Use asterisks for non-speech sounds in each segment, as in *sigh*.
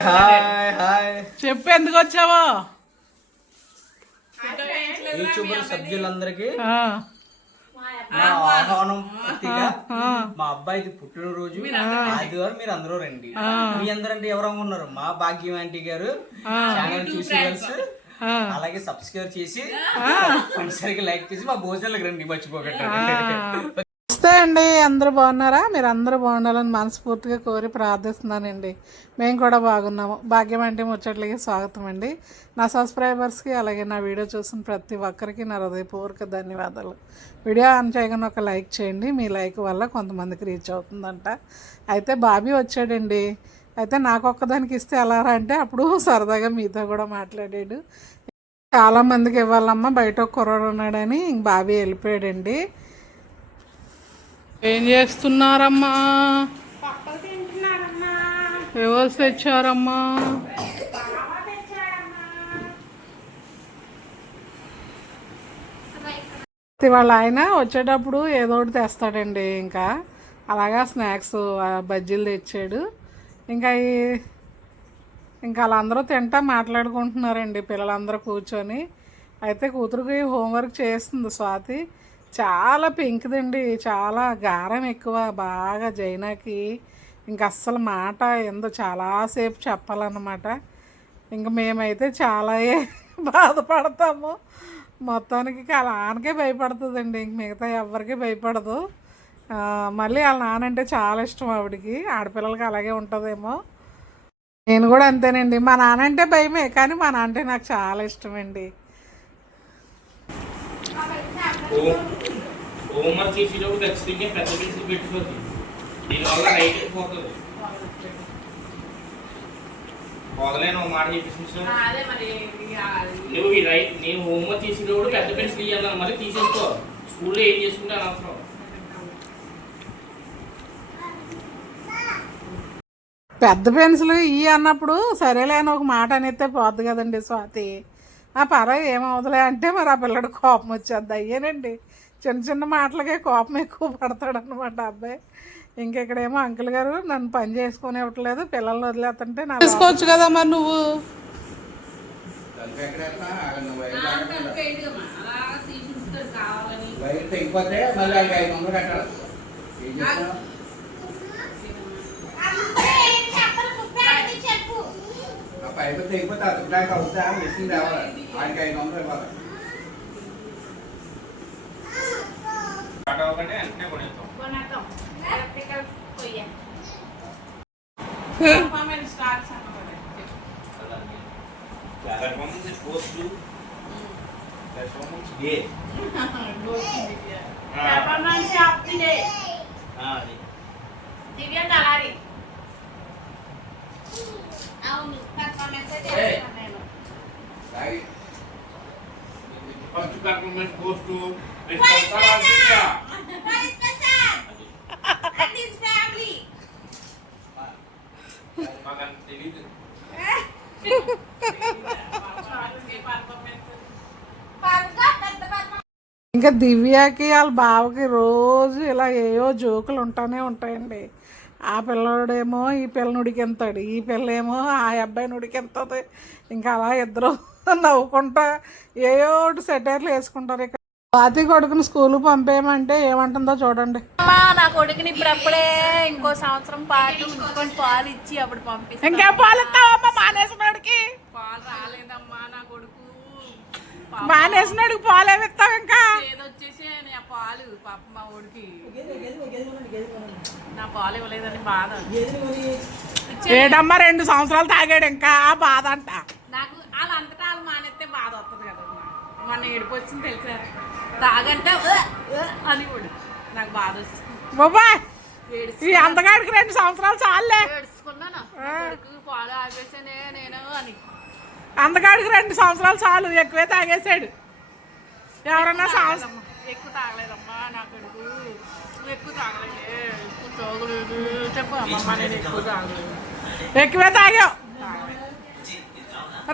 Hi hi. చెప్పు ఎందుకు వచ్చావో? యూట్యూబర్ సభ్యులందరికీ ఆహ్వానం పూర్తిగా మా అబ్బాయిది పుట్టినరోజు ఆదివారం మీరు అందరూ రండి. మీ అందరంటే ఎవరైనా ఉన్నారు? మా భాగ్యం ఆంటీ గారు ఛానల్ చూసి. అలాగే సబ్స్క్రైబ్ చేసి కంపల్సరీగా లైక్ చేసి మా భోజనాలకు రండి మర్చిపోకండి. నమస్తే అండి అందరూ బాగున్నారా? మీరు అందరూ బాగుండాలని మనస్ఫూర్తిగా కోరి ప్రార్థిస్తున్నానండి. మేము కూడా బాగున్నాము. భాగ్యం అంటే ముచ్చట్లకి స్వాగతం అండి. నా సబ్స్క్రైబర్స్కి అలాగే నా వీడియో చూసిన ప్రతి ఒక్కరికి నా హృదయపూర్వక ధన్యవాదాలు. వీడియో ఆన్ చేయగానే ఒక లైక్ చేయండి. మీ లైక్ వల్ల కొంతమందికి రీచ్ అవుతుందంట. అయితే బాబీ వచ్చాడండి. అయితే నాకు ఒక్కదానికి ఇస్తే ఎలా రా అంటే అప్పుడు సరదాగా మీతో కూడా మాట్లాడాడు. చాలామందికి ఇవ్వాలమ్మా బయట ఒక కుర్రాడు ఉన్నాడని ఇంక బాబీ వెళ్ళిపోయాడండి. ఏం చేస్తున్నారమ్మా? ఎవరు తెచ్చారమ్మా? వాళ్ళ ఆయన వచ్చేటప్పుడు ఏదో ఒకటి తెస్తాడండి ఇంకా. అలాగా స్నాక్స్ బజ్జీలు తెచ్చాడు. ఇంకా ఈ ఇంకా వాళ్ళందరూ తింటా మాట్లాడుకుంటున్నారండి పిల్లలందరూ కూర్చొని. అయితే కూతురుకి హోంవర్క్ చేస్తుంది స్వాతి. చాలా పెంకుదండి చాలా గారం ఎక్కువ. బాగా జైనాకి ఇంక అస్సలు మాట ఏందో చాలాసేపు చెప్పాలన్నమాట. ఇంక మేమైతే చాలా *laughs* బాధపడతాము. మొత్తానికి వాళ్ళ నాన్నకే భయపడుతుందండి. ఇంక మిగతా ఎవరికి భయపడదు. మళ్ళీ వాళ్ళ నాన్న అంటే చాలా ఇష్టం ఆవిడకి. ఆడపిల్లలకి అలాగే ఉంటుందేమో. నేను కూడా అంతేనండి. మా నాన్న అంటే భయమే కానీ మా నాన్న అంటే నాకు చాలా ఇష్టమండి. హోంవర్క్ చేసేటప్పుడు ఖచ్చితంగా పెద్ద పెన్సిల్ దీనివల్ల రైట్ అయిపోతుంది మొదలైన ఒక మాట చెప్పేసి నువ్వు ఈ రైట్ నేను హోంవర్క్ చేసేటప్పుడు పెద్ద పెన్సిల్ ఇవ్వాలి తీసేసుకో. స్కూల్లో ఏం చేసుకుంటే అనవసరం పెద్ద పెన్సిల్ ఇవి అన్నప్పుడు సరేలే అని ఒక మాట అనేస్తే పోద్ది కదండి స్వాతి. ఆ పర ఏమవుతులే అంటే మరి ఆ పిల్లడు కోపం వచ్చేద్ది. అయ్యేనండి. చిన్న చిన్న మాటలకే కోపం ఎక్కువ పడతాడు అనమాట అబ్బాయి. ఇంక ఇక్కడేమో అంకుల్ గారు నన్ను పని చేసుకొని ఇవ్వట్లేదు పిల్లల్ని వదిలేస్తుంటే నా తీసుకోవచ్చు కదా మరి నువ్వు? వైర్ తెగిపోతే పైపు అతకడానికి అవుతా మిషన్ తేవాలి? ఆయనకి ఐదు వందలు ఇవ్వాలి. స్టార్ట్ అవ్వకంటే వెంటనే *laughs* కొనేస్తాం పెర్ఫార్మెన్స్ పోస్ట్ పెర్ఫార్మెన్స్ డే అది దివ్య తలారి తాగి ఫస్ట్ పెర్ఫార్మెన్స్ పోస్ట్ మాకు అంత తెలీదు ఇంకా దివ్యకి వాళ్ళ బావకి రోజు ఇలా ఏవో జోకులు ఉంటానే ఉంటాయండి. ఆ పిల్లడేమో ఈ పిల్లని ఉడికెంతాడు ఈ పిల్ల ఏమో ఆ అబ్బాయిని ఉడికెంతది. ఇంకా అలా ఇద్దరు నవ్వుకుంటా ఏయో ఒకటి సెటైర్లు వేసుకుంటారు ఇక్కడ స్వాతి కొడుకుని స్కూల్ పంపేయమంటే ఏమంటుందో చూడండి. అమ్మా నా కొడుకుని ఇప్పుడప్పుడే ఇంకో సంవత్సరం పాటు ఉంచుకొని పాలు ఇచ్చి అప్పుడు పంపిస్తాను ఇంకా పాలు ఇస్తావమ్మా మానేసినాడికి? పాలు రాలేదమ్మా నా కొడుకు. మానేసినాడికి పాలు ఏమి ఇస్తావు ఇంకా? ఏదొచ్చేసి ఆ పాలు పాప మా ఊడికి నా పాలు ఇవ్వలేదని బాధ. ఏడమ్మా రెండు సంవత్సరాలు తాగాడు ఇంకా ఆ బాధ అంట. నాకు వాళ్ళంతటా వాళ్ళు మానేస్తే బాధ వస్తుంది కదమ్మా. మొన్న ఏడుపు వచ్చింది తెలుసా? తాగంటే అని కూడా. నాకు బాధ వస్తుంది. బాబా ఈ అందగాడికి రెండు సంవత్సరాలు చాలే ఏడుచుకున్నాను? పాలు ఆపేసానే నేను అని. అందగాడికి రెండు సంవత్సరాలు చాలు ఎక్కువే తాగేశాడు ఎవరన్నా సంవత్సరం ఎక్కువ తాగలేదమ్మా నా కొడుకు. ఎక్కువ తాగలేదు. ఎక్కువ తాగలేదు. చెప్పు అమ్మమ్మ నేను ఎక్కువ తాగలేదు. ఎక్కువే తాగావు.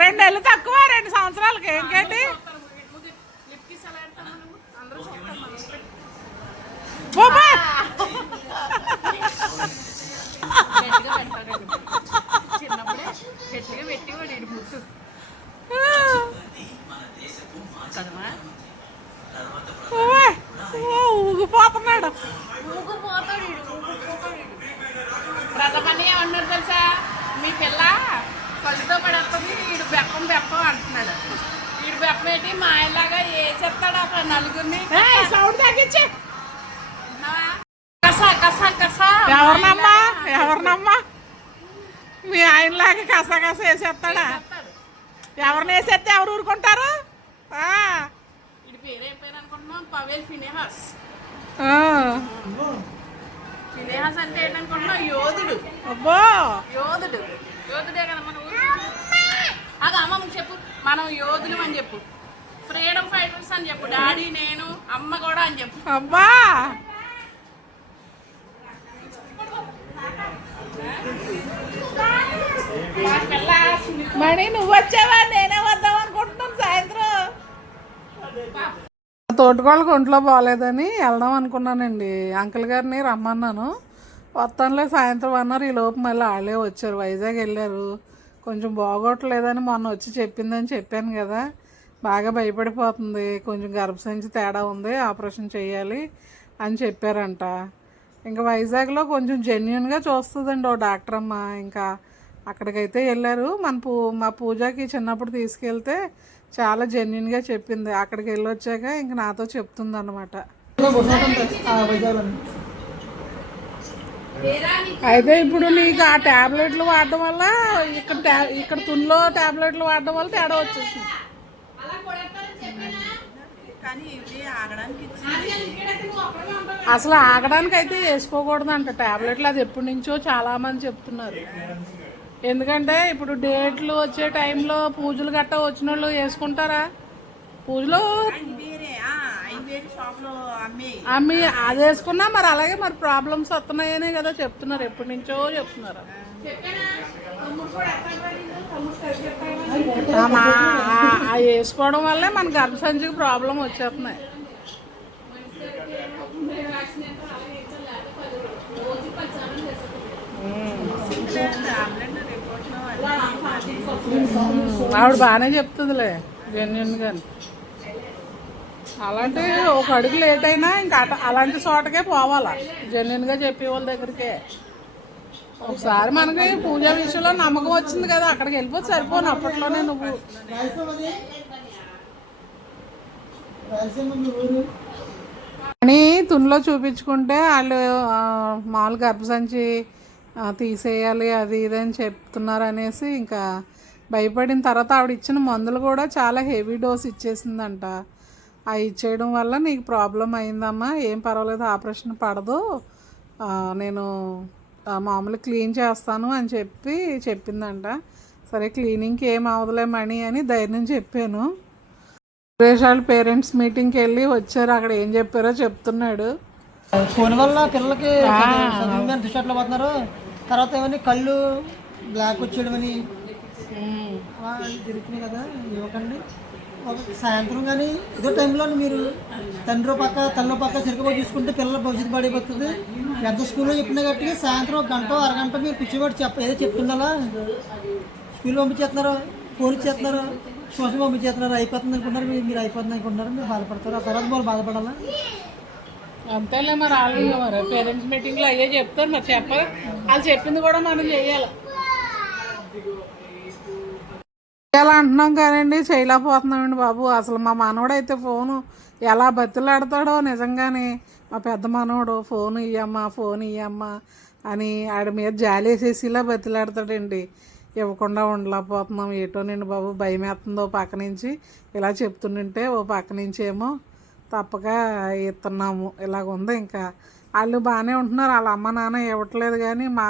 రెండు నెలలు తక్కువ రెండు సంవత్సరాలకి. ఇంకేంటి? ఓపా ఊగిపోతున్నాడు ప్రథమని ఏమన్నారు తెలుసా? మీ పిల్ల కలుతో పడి వస్తుంది బెప్పం బెప్పం అంటున్నాడు. ఈడు బెప్పం ఏంటి? మా ఆయనలాగా ఏ చెప్తాడు అక్కడ నలుగురిని. సౌండ్ తగ్గించే. కస కస ఎవరినమ్మా ఎవరినమ్మా మీ ఆయనలాగా కస కస వేసేస్తాడా? ఎవరిని వేసేస్తే ఎవరు ఊరుకుంటారు? అంటే ఏంటనుకుంటున్నాం యోధుడు. అబ్బో. యోధుడు. యోధుడే కదా మన అది అమ్మమ్మకి చెప్పు. మనం యోధులు అని చెప్పు. ఫ్రీడమ్ ఫైటర్స్ అని చెప్పు. డాడీ నేను అమ్మ కూడా అని చెప్పు. అబ్బా. మణి నువ్వు వచ్చావా? నేనే వద్దాం అనుకుంటున్నాను సాయంత్రం. తోటకోళ్ళకి ఒంట్లో బాగాలేదని వెళ్దాం అనుకున్నానండి. అంకుల్ గారిని రమ్మన్నాను. వస్తానులే సాయంత్రం అన్నారు. ఈ లోపు మళ్ళీ వాళ్ళే వచ్చారు. వైజాగ్ వెళ్ళారు. కొంచెం బాగోట్లేదని మొన్న వచ్చి చెప్పిందని చెప్పాను కదా. బాగా భయపడిపోతుంది. కొంచెం గర్భసంచి తేడా ఉంది. ఆపరేషన్ చేయాలి అని చెప్పారంట. ఇంకా వైజాగ్లో కొంచెం జెన్యున్గా చూస్తుందండి ఓ డాక్టర్ అమ్మ ఇంకా అక్కడికైతే వెళ్ళారు. మన పూ మా పూజకి చిన్నప్పుడు తీసుకెళ్తే చాలా జెన్యున్గా చెప్పింది. అక్కడికి వెళ్ళి వచ్చాక ఇంక నాతో చెప్తుంది అనమాట అయితే ఇప్పుడు నీకు ఆ ట్యాబ్లెట్లు వాడడం వల్ల ఇక్కడ ఇక్కడ తుల్లో ట్యాబ్లెట్లు వాడడం వల్ల తేడా వచ్చేసింది. అసలు ఆగడానికి అయితే వేసుకోకూడదంట. ట్యాబ్లెట్లు అది ఎప్పటి నుంచో చాలా మంది చెప్తున్నారు. ఎందుకంటే ఇప్పుడు డేట్లు వచ్చే టైంలో పూజలు గట్ట వచ్చిన వాళ్ళు వేసుకుంటారా? పూజలు అమ్మి అది వేసుకున్నా మరి అలాగే మరి ప్రాబ్లమ్స్ వస్తున్నాయనే కదా చెప్తున్నారు. ఎప్పటి నుంచో చెప్తున్నారు. వేసుకోవడం వల్లే మన గర్భసంచికి ప్రాబ్లం వచ్చేస్తున్నాయి. ఆవిడ బాగానే చెప్తుందిలే జెన్యున్గా అలాంటి ఒక అడుగు లేట్ అయినా ఇంకా అట అలాంటి చోటకే పోవాలా. జెన్యున్గా చెప్పే వాళ్ళ దగ్గరికే. ఒకసారి మనకి పూజ విషయంలో నమ్మకం వచ్చింది కదా అక్కడికి వెళ్ళిపోతే సరిపోను. అప్పట్లోనే నువ్వు. కానీ తునిలో చూపించుకుంటే వాళ్ళు మామూలు గర్భసంచి తీసేయాలి అది ఇది అని చెప్తున్నారు అనేసి ఇంకా భయపడిన తర్వాత ఆవిడ ఇచ్చిన మందులు కూడా చాలా హెవీ డోస్ ఇచ్చేసిందంట. ఆ ఇచ్చేయడం వల్ల నీకు ప్రాబ్లం అయిందమ్మా ఏం పర్వాలేదు ఆపరేషన్ పడదు నేను మామూలు క్లీన్ చేస్తాను అని చెప్పి చెప్పిందంట. సరే క్లీనింగ్కి ఏం అవదులే మణి అని ధైర్యం చెప్పాను. సురేష్ వాళ్ళ పేరెంట్స్ మీటింగ్కి వెళ్ళి వచ్చారు అక్కడ ఏం చెప్పారో చెప్తున్నాడు. ఫోన్ వల్ల పిల్లలకి పోతున్నారు. తర్వాత ఏమని కళ్ళు బ్లాక్ వచ్చేయడమని అలా జరుగుతున్నాయి కదా ఇవ్వకండి. సాయంత్రం కానీ ఇదో టైంలో మీరు తండ్రి పక్క తల్లి పక్క సరిగ్గా చూసుకుంటే పిల్లల భవిష్యత్తు పడిపోతుంది. ఎంత స్కూల్లో చెప్పినా గట్టి సాయంత్రం ఒక గంట అరగంట మీరు కూర్చోబెట్టి చెప్ప ఏదో చెప్తుండాలా స్కూల్ పంపించేస్తున్నారు? ఫోన్ ఇచ్చేస్తున్నారు? ట్యూషన్ పంపించేస్తున్నారు? అయిపోతుంది అనుకుంటున్నారు మీరు మీరు అయిపోతుంది అనుకుంటున్నారు మీరు బాధపడతారు? ఆ తర్వాత వాళ్ళు బాధపడాలా? అంతేలే మరి వాళ్ళు మరి పేరెంట్స్ మీటింగ్లో అయ్యే చెప్తారు మరి చెప్ప వాళ్ళు చెప్పింది కూడా మనం చేయాలి. ఎలా అంటున్నాం కానండి? చేయలేకపోతున్నామండి బాబు. అసలు మా మనవడైతే ఫోను ఎలా బతిలాడతాడో నిజంగానే. మా పెద్ద మనవడు ఫోన్ ఇయ్యమ్మా ఫోన్ ఇయ్యమ్మా అని ఆడి మీద జాలేసేసిలా బతిలాడతాడండి. ఇవ్వకుండా ఉండలేకపోతున్నాం. ఏటో నేను బాబు భయం వేస్తుందో పక్క నుంచి. ఇలా చెప్తుంటే ఓ పక్క నుంచి ఏమో తప్పక ఇస్తున్నాము. ఇలాగ ఉంది ఇంకా. వాళ్ళు బాగానే ఉంటున్నారు. వాళ్ళ అమ్మ నాన్న ఇవ్వట్లేదు కానీ మా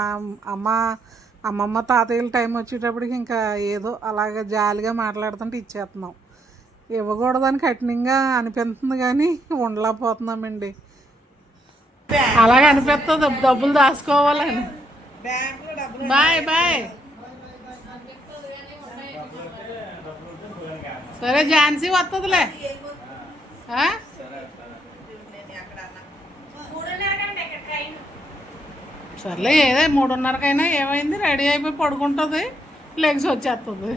అమ్మ అమ్మమ్మ తాతయ్యల టైం వచ్చేటప్పటికి ఇంకా ఏదో అలాగ జాలిగా మాట్లాడుతుంటే ఇచ్చేస్తున్నాం. ఇవ్వకూడదని కఠినంగా అనిపిస్తుంది కానీ ఉండలేకపోతున్నామండి. అలాగే అనిపిస్తుంది. డబ్బులు దాచుకోవాలని. Bye bye. సరే ఝాన్సీ వస్తుందిలే సర్లే ఏదే మూడున్నరకైనా ఏమైంది? రెడీ అయిపోయి పడుకుంటుంది. లెగ్స్ వచ్చేస్తుంది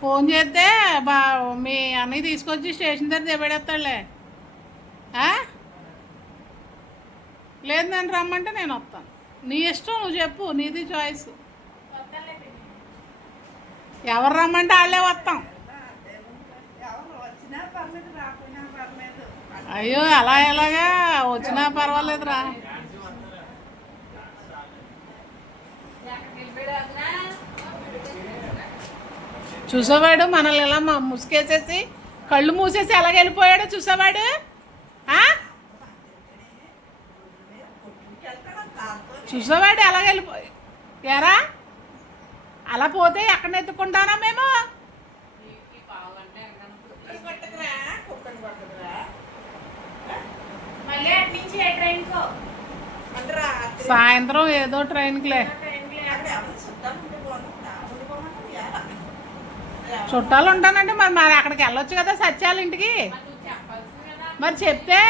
ఫోన్ చేస్తే బా మీ అన్నయ్య తీసుకొచ్చి స్టేషన్ దగ్గర దిగబెడేస్తాడులే. లేదు నేను రమ్మంటే నేను వస్తాను. నీ ఇష్టం నువ్వు చెప్పు నీది చాయిస్ ఎవరు రమ్మంటే వాళ్ళే వస్తాం. అయ్యో అలా ఎలాగా? వచ్చినా పర్వాలేదురా. చూసేవాడు మనల్ని ఎలా మ- ముసుగేసేసి కళ్ళు మూసేసి ఎలాగ వెళ్ళిపోయాడో చూసేవాడు? చూసేవాడు ఎలాగ వెళ్ళిపోయి ఎరా? అలా పోతే ఎక్కడ ఎత్తుకుంటానా మేము? సాయంత్రం ఏదో ట్రైన్కిలే చుట్టాలు ఉంటానంటే మరి మరి అక్కడికి వెళ్ళొచ్చు కదా సత్యాల ఇంటికి? మరి చెప్తే?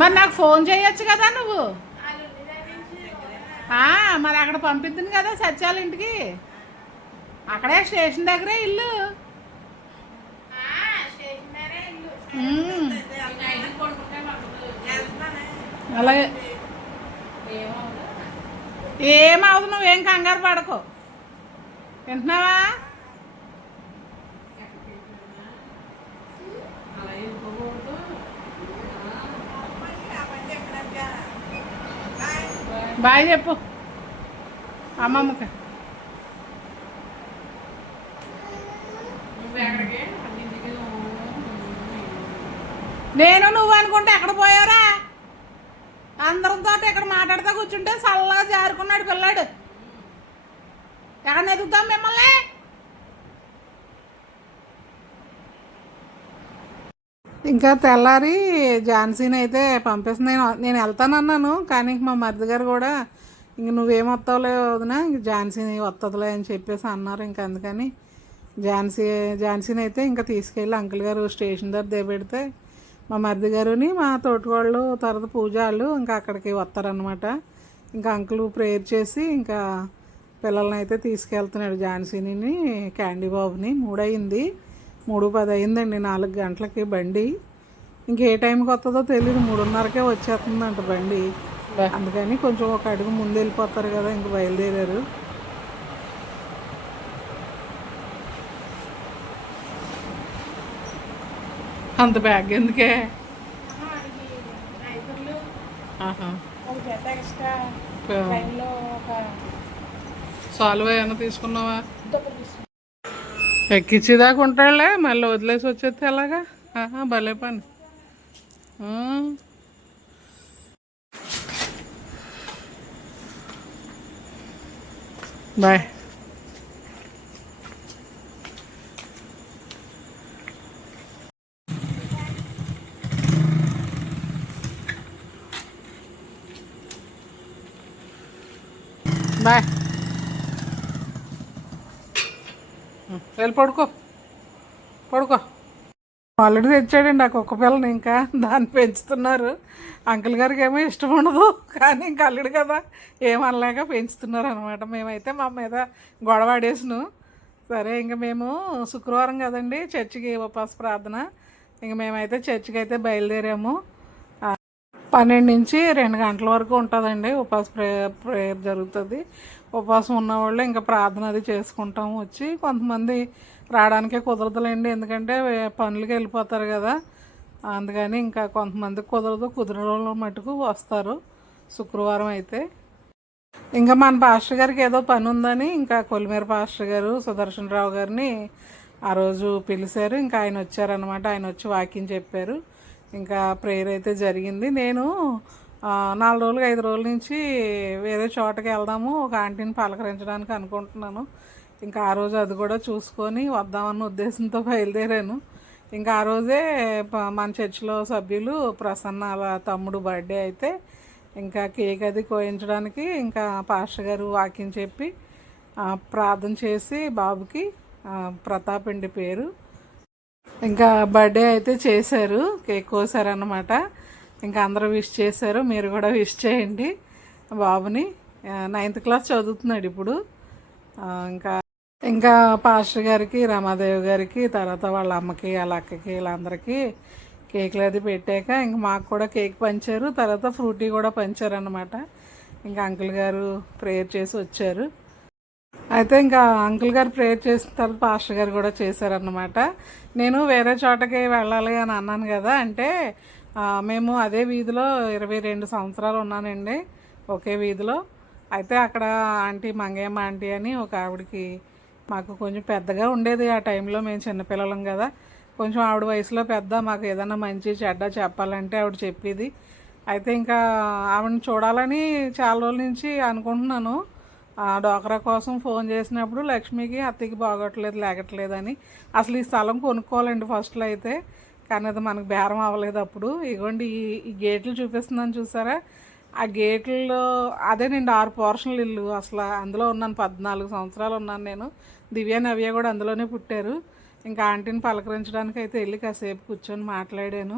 మరి నాకు ఫోన్ చేయొచ్చు కదా నువ్వు? మరి అక్కడ పంపిద్దును కదా సత్యాల ఇంటికి? అక్కడే స్టేషన్ దగ్గరే ఇల్లు. అలాగే. ఏమవుదు నువ్వేం కంగారు పడకు. వింటున్నావా? బాయ్ చెప్పు. అమ్మమ్మకి. నేను నువ్వు అనుకుంటే ఎక్కడ పోయారా అందరితో ఇక్కడ మాట్లాడుతూ కూర్చుంటే చల్లగా జారుకున్నాడు పిల్లాడు. ఎక్కడ ఎదుగుతాం మిమ్మల్ని? ఇంకా తెల్లారి ఝాన్సీని అయితే పంపిస్తుంది. నేను నేను వెళ్తానన్నాను కానీ మా మరిది గారు కూడా ఇంక నువ్వేం వస్తావులే వదినా ఇంక ఝాన్సీని వస్తుందిలే అని చెప్పేసి అన్నారు. ఇంక అందుకని ఝాన్సీ ఝాన్సీని అయితే ఇంకా తీసుకెళ్ళి అంకుల్ గారు స్టేషన్ దగ్గర దిగబెడితే మా మరిది గారుని మా తోటివాళ్ళు తర్వాత పూజ వాళ్ళు ఇంకా అక్కడికి వస్తారనమాట ఇంకా అంకుల్ ప్రేయర్ చేసి ఇంకా పిల్లల్ని అయితే తీసుకెళ్తున్నాడు ఝాన్సీని క్యాండీ బాబుని మూడయింది. మూడు పది అయిందండి నాలుగు గంటలకి బండి. ఇంకే టైంకి వస్తుందో తెలియదు మూడున్నరకే వచ్చేస్తుందంట బండి. అందుకని కొంచెం ఒక అడుగు ముందు వెళ్ళిపోతారు కదా ఇంక బయలుదేరారు. అంత బ్యాగ్ ఎందుకే. సాల్వ్ ఏమైనా తీసుకున్నావా? ఎక్కించేదాకా ఉంటాడులే మళ్ళీ వదిలేసి వచ్చేస్తే ఎలాగా? ఆహా, భలే పని. బాయ్. వెళ్ళి పడుకో. పడుకో. ఆల్రెడీ తెచ్చాడండి ఆ కుక్క పిల్లని ఇంకా. దాన్ని పెంచుతున్నారు. అంకుల్ గారికి ఏమో ఇష్టం ఉండదు. కానీ ఇంకా అల్లుడు కదా. ఏమనలేక పెంచుతున్నారు అనమాట మేమైతే మా మీద గొడవ ఆడేసును. సరే ఇంకా మేము శుక్రవారం కదండి చర్చికి ఉపవాస ప్రార్థన. ఇంక మేమైతే చర్చికి అయితే బయలుదేరాము. పన్నెండు నుంచి రెండు గంటల వరకు ఉంటుందండి ఉపవాస ప్రేయర్ ప్రేయర్ జరుగుతుంది. ఉపవాసం ఉన్నవాళ్ళు ఇంకా ప్రార్థన అది చేసుకుంటాం వచ్చి. కొంతమంది రావడానికే కుదరదులేండి ఎందుకంటే పనులకి వెళ్ళిపోతారు కదా. అందుకని ఇంకా కొంతమంది కుదరదు కుదిరిన మటుకు వస్తారు శుక్రవారం అయితే. ఇంకా మన పాస్టర్ గారికి ఏదో పని ఉందని ఇంకా కొలిమేర పాస్టర్ గారు సుదర్శన్ రావు గారిని ఆ రోజు పిలిచారు. ఇంకా ఆయన వచ్చారనమాట ఆయన వచ్చి వాకింగ్ చెప్పారు. ఇంకా ప్రేయర్ అయితే జరిగింది. నేను నాలుగు రోజులు ఐదు రోజుల నుంచి వేరే చోటకి వెళ్దాము ఒక ఆంటీని పలకరించడానికి అనుకుంటున్నాను. ఇంకా ఆ రోజు అది కూడా చూసుకొని వద్దామన్న ఉద్దేశంతో బయలుదేరాను. ఇంకా ఆ రోజే మన చర్చిలో సభ్యులు ప్రసన్న తమ్ముడు బర్త్డే అయితే ఇంకా కేక్ అది కోయించడానికి ఇంకా పాస్టర్ గారు వాకింగ్ చెప్పి ప్రార్థన చేసి బాబుకి ఆ, ప్రతాప్ అండి పేరు. ఇంకా బర్త్డే అయితే చేశారు కేక్ కోసారనమాట ఇంకా అందరూ విష్ చేశారు మీరు కూడా విష్ చేయండి బాబుని. నైన్త్ క్లాస్ చదువుతున్నాడు ఇప్పుడు. ఇంకా ఇంకా పాస్టర్ గారికి రమాదేవి గారికి తర్వాత వాళ్ళ అమ్మకి వాళ్ళ అక్కకి వీళ్ళందరికీ కేకులు అది పెట్టాక ఇంక మాకు కూడా కేక్ పంచారు తర్వాత ఫ్రూటీ కూడా పంచారు అనమాట ఇంకా అంకుల్ గారు ప్రేయర్ చేసి వచ్చారు. అయితే ఇంకా అంకుల్ గారు ప్రేయర్ చేసిన తర్వాత పాస్టర్ గారు కూడా చేశారన్నమాట. నేను వేరే చోటకి వెళ్ళాలి అని అన్నాను కదా అంటే మేము అదే వీధిలో ఇరవై రెండు సంవత్సరాలు ఉన్నానండి ఒకే వీధిలో. అయితే అక్కడ ఆంటీ మంగయ్యమ్మ ఆంటీ అని ఒక ఆవిడకి మాకు కొంచెం పెద్దగా ఉండేది ఆ టైంలో మేము చిన్నపిల్లలం కదా. కొంచెం ఆవిడ వయసులో పెద్ద మాకు ఏదైనా మంచి చెడ్డ చెప్పాలంటే ఆవిడ చెప్పేది. అయితే ఇంకా ఆవిడని చూడాలని చాలా రోజుల నుంచి అనుకుంటున్నాను. డోకరా కోసం ఫోన్ చేసినప్పుడు లక్ష్మికి అత్తకి బాగోట్లేదు లేకట్లేదు అని అసలు ఈ స్థలం కొనుక్కోవాలండి ఫస్ట్లో అయితే. కానీ అది మనకు బేరం అవ్వలేదు అప్పుడు. ఇగోండి ఈ ఈ గేట్లు చూపిస్తుందని చూసారా? ఆ గేట్లలో అదేనండి ఆరు పోర్షన్లు ఇల్లు. అసలు అందులో ఉన్నాను పద్నాలుగు సంవత్సరాలు ఉన్నాను నేను. దివ్య నవ్య కూడా అందులోనే పుట్టారు. ఇంకా ఆంటీని పలకరించడానికి అయితే వెళ్ళి కాసేపు కూర్చొని మాట్లాడాను.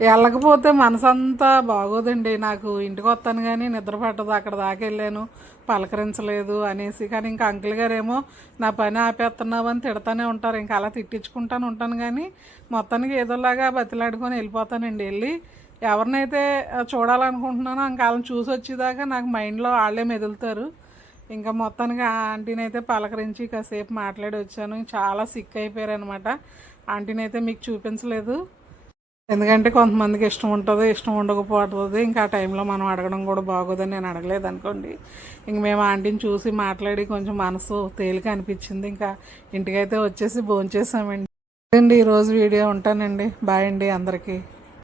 వెళ్ళకపోతే మనసంతా బాగోదండి. నాకు ఇంటికి వస్తాను కానీ నిద్ర పట్టదు. అక్కడ దాకా వెళ్ళాను. పలకరించలేదు అనేసి. కానీ ఇంకా అంకుల్ గారేమో నా పని ఆపేస్తున్నావు అని తిడతానే ఉంటారు. ఇంకా అలా తిట్టించుకుంటాను ఉంటాను కానీ మొత్తానికి ఏదోలాగా బతిలాడుకొని వెళ్ళిపోతానండి వెళ్ళి. ఎవరినైతే చూడాలనుకుంటున్నానో ఇంకా వాళ్ళని చూసి వచ్చేదాకా నాకు మైండ్లో వాళ్ళే మెదులుతారు. ఇంకా మొత్తానికి ఆ ఆంటీని అయితే పలకరించి కాసేపు మాట్లాడి వచ్చాను. చాలా సిక్ అయిపోయారు అనమాట ఆంటీని అయితే మీకు చూపించలేదు. ఎందుకంటే కొంతమందికి ఇష్టం ఉంటుంది ఇష్టం ఉండకపోతుంది. ఇంకా ఆ టైంలో మనం అడగడం కూడా బాగోదని నేను అడగలేదు అనుకోండి. ఇంక మేము ఆంటీని చూసి మాట్లాడి కొంచెం మనసు తేలిక అనిపించింది. ఇంకా ఇంటికైతే వచ్చేసి భోంచేసామండి. అండి ఈరోజు వీడియో ఉంటానండి. బాయ్ అండి అందరికీ.